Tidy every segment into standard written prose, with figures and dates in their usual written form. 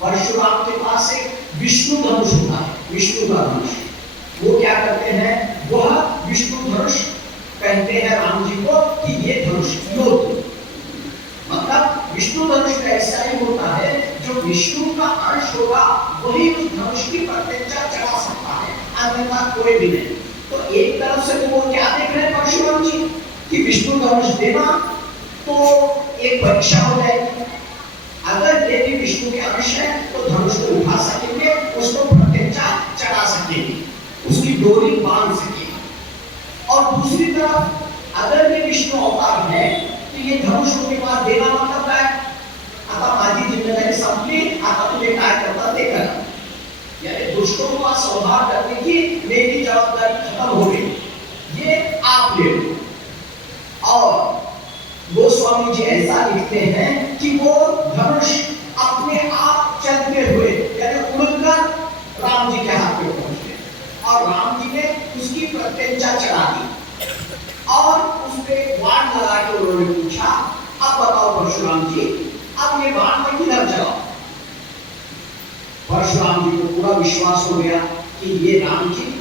परशुराम के पास एक विष्णु धनुष होता है, विष्णु का धनुष। वो क्या करते हैं, वह विष्णु धनुष कहते हैं राम जी को कि ये धनुष योद्ध, मतलब विष्णु धनुष ऐसा ही होता है जो विष्णु का अंश होगा वही उस धनुष की प्रत्यंचा चढ़ा सकता है, अन्यथा कोई भी नहीं। तो एक तरफ से वो क्या देख रहे हैं परशुराम जी कि विष्णु धनुष देना तो एक परीक्षा हो जाएगी, अगर ये भी विष्णु के अंश है तो धनुष को उठा सकेंगे, उसको प्रत्यंचा चढ़ा सकेंगे, उसकी डोरी बांध सकेंगे। और दूसरी तरफ अगर ये विष्णु अवतार है तो ये धनुष उनके पास देना मतलब क्या है, आता माझी जिम्मेदारी संपली, आता तुझे काय करता ते कर, यानी दुष्टों का संहार करने की मेरी जवाबदारी खत्म हो गई, ये आप ले लो। और गोस्वामी जी ऐसा लिखते हैं कि वो धनुष अपने आप चलते हुए यानी उड़कर राम जी के हाथ में पहुंच गए और राम जी ने उसकी प्रत्यंचा चढ़ा दी और उस पे बाण लगा के उन्होंने पूछा, अब बताओ परशुराम जी, अब ये बाण में किधर चलाओ। परशुराम जी को पूरा विश्वास हो गया कि ये राम जी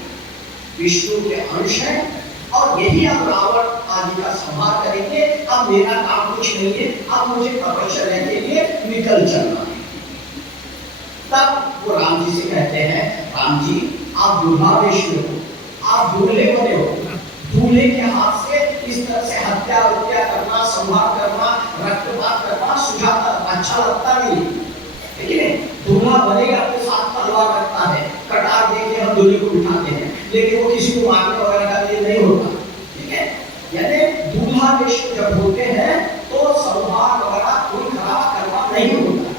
विष्णु के अंश है और यही अब रावण आदि का संहार करेंगे, अब मेरा काम कुछ नहीं है, अब मुझे तपस्या के लिए निकल चलना है। तब वो राम जी से कहते हैं, राम जी आप दुर्भावेश हो, आप दूल्हे बने हो, दूल्हे के हाथ से इस तरह से हत्या करना, संहार करना, रक्तपात करना सुझाता अच्छा लगता नहीं, ठीक है। दूल्हा बनेगा तो साथ तलवार रखता है, कटार देके हम दूल्हे को बिठाते हैं, लेकिन वो किसी को मारने वगैरह का लिए नहीं होता, ठीक है। यानी दूल्हा वेश जब होते हैं तो संहार वगैरह कोई खराब करना नहीं होता,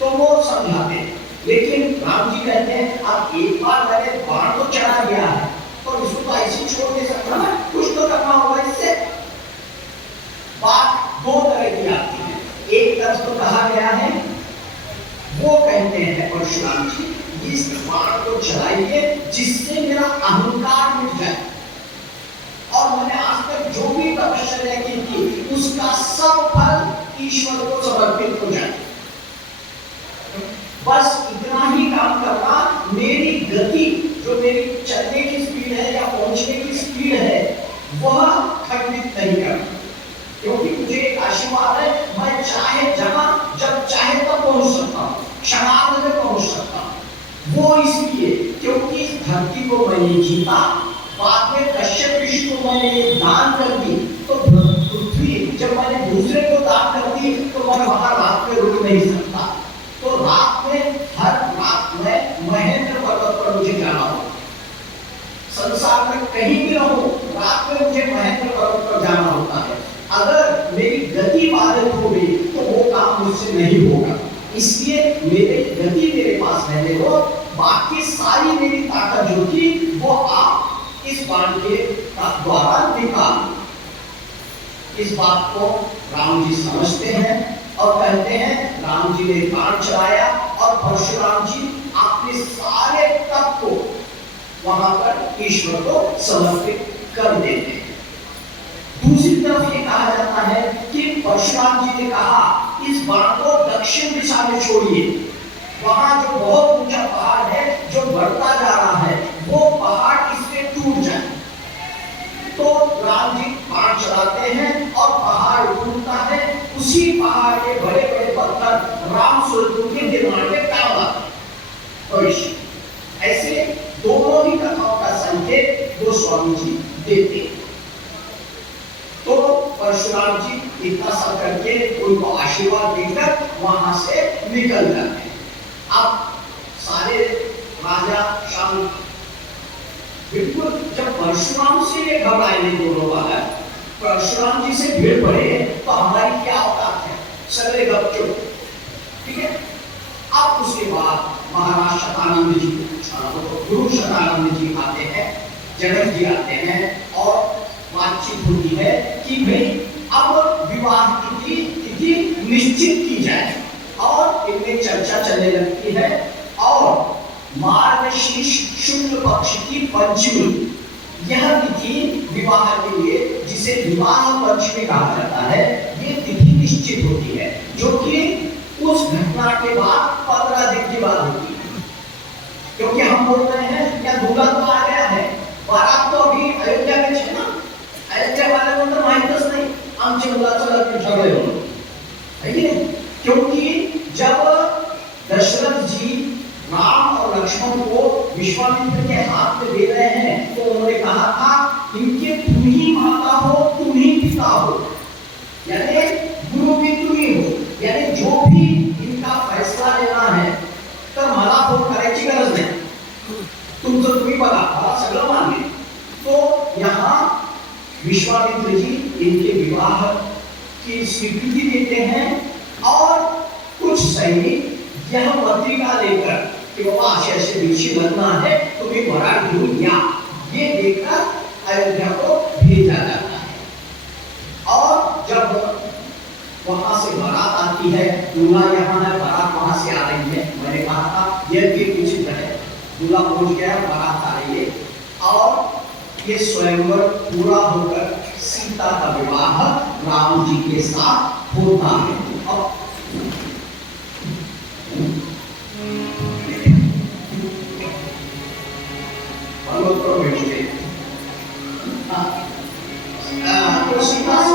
तो वो समझाते हैं। लेकिन राम जी कहते हैं अब एक बार मैंने बाण तो चढ़ा दिया है तो इसको तो ऐसे छोड़ दे सकता ना, कुछ तो करना होगा इससे। बात दो तरह की आती है, एक तरफ तो कहा गया है, वो कहते हैं परशुराम जी इस बाण को चढ़ाइए जिससे मेरा अहंकार मिट जाए और मैंने आज तक जो भी तपस्या की थी उसका सब फल ईश्वर को समर्पित हो जाए, बस इतना ही काम करना। मेरी गति जो मेरी चलने की स्पीड है या पहुंचने की स्पीड है वह खंडित नहीं करना, क्योंकि मुझे एक आशीर्वाद है, मैं चाहे जहां जब चाहे तब पहुंच सकता हूं, क्षणार्ध में पहुंच सकता हूं। वो इसलिए क्योंकि इस धरती को मैंने जीता, बाद में कश्यप ऋषि को मैंने दान कर दी, तो पृथ्वी जब मैंने दूसरे को दान कर दी तो मैं वहां रात में रुक नहीं सकता, तो रात में हर रात में महेंद्र पर्वत पर मुझे जाना होगा। संसार में कहीं भी रहूं, रात में मुझे महेंद्र पर्वत पर जाना होता है। अगर मेरी गति बाधित हो गई तो वो काम मुझसे नहीं होगा, इसलिए मेरी गति मेरे पास रहने दो, बाकी सारी मेरी ताकत जो थी वो आप इस बाण के द्वारा निकाल। इस बात को राम जी समझते हैं और कहते हैं, राम जी ने बाण चलाया और परशुराम जी अपने सारे तप को वहां पर ईश्वर को समर्पित कर देते हैं। दूसरी तरफ ये कहा जाता है कि परशुराम जी ने कहा इस बाण को दक्षिण दिशा में छोड़िए, वहां जो बहुत ऊंचा पहाड़ है जो बढ़ता जा रहा है वो पहाड़ इससे टूट जाए। तो राम जी बाण चलाते हैं और पहाड़ टूटता है, उसी पहाड़ के बड़े बड़े पत्थर राम स्वरूप के निर्माण में काम आते हैं। ऐसे दोनों ही कथाओं का संकेत गोस्वामी जी देते हैं। तो परशुराम जी इतना सब करके उनको आशीर्वाद देकर वहां से निकल जाते हैं। अब सारे राजा शांत, बिल्कुल जब परशुराम से ये घबराए नहीं दोनों वाला, परशुराम जी से भीड़ पड़े तो हमारी क्या औकात है, सगले गपचुप, ठीक है। अब उसके बाद महाराज शतानंद जी, गुरु शतानंद जी आते हैं, जनक जी आते हैं और बातचीत होती है कि भाई अब विवाह की तिथि निश्चित की जाए और इनमें चर्चा चलने लगती है। और मार्गशीर्ष शुक्ल पक्ष की पंचमी, यह तिथि विवाह के लिए जिसे विवाह पंचमी कहा जाता है, ये तिथि निश्चित होती है, जो कि उस घटना के बाद 15 दिन की बात होती है, क्योंकि हम बोल रहे हैं क्या दूल्हा तो आ गया है, बारात तो अभी अयोध्या में है ना, अयोध्या वाले को तो माहितच नहीं आमचे मुलाचं लग्न ठरले हो, क्योंकि जब दशरथ जी राम और लक्ष्मण को विश्वामित्र के हाथ में दे रहे हैं तो उन्होंने कहा था इनके तुम ही माता हो तुम ही पिता हो, यानी गुरु भी तुम ही हो, यानी जो भी इनका फैसला लेना है तर मला फोन करायची गरज नाही, तुमचं तुम्ही बघा, मला सगळं मान्य। तो यहाँ विश्वामित्र जी इनके विवाह की स्वीकृति देते हैं और कुछ सैनिक यह पत्रिका लेकर कि बाबा ऐसे दिवशी लगना है तुम्हें वरात घेऊन या, ये देकर अयोध्या को भेजा जाता है। और जब वहां से बारात आती है, दूल्हा यहाँ है, बारात वहां से आ रही है, मैंने कहा था यह भी उचित है, दूल्हा पहुंच गया, बारात आ रही है और ये स्वयंवर पूरा होकर सीता का विवाह राम जी के साथ होता है। तो सीता से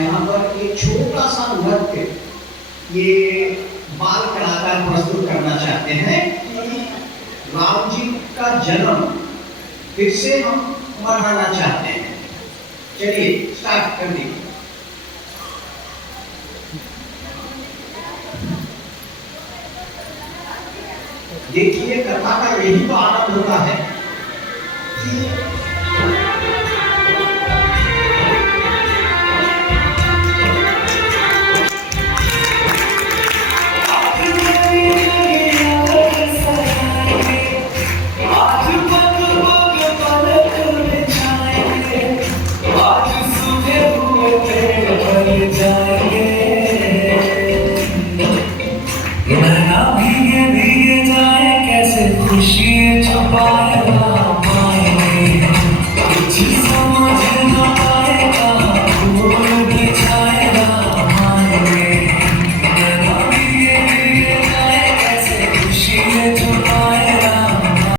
यहाँ पर एक छोटा सा नृत्य ये बाल कलाकार प्रस्तुत करना चाहते हैं कि राम जी का जन्म फिर से हम मनाना चाहते हैं। चलिए स्टार्ट कर दीजिए। देखिए कथा का यही तो आनंद होता है कि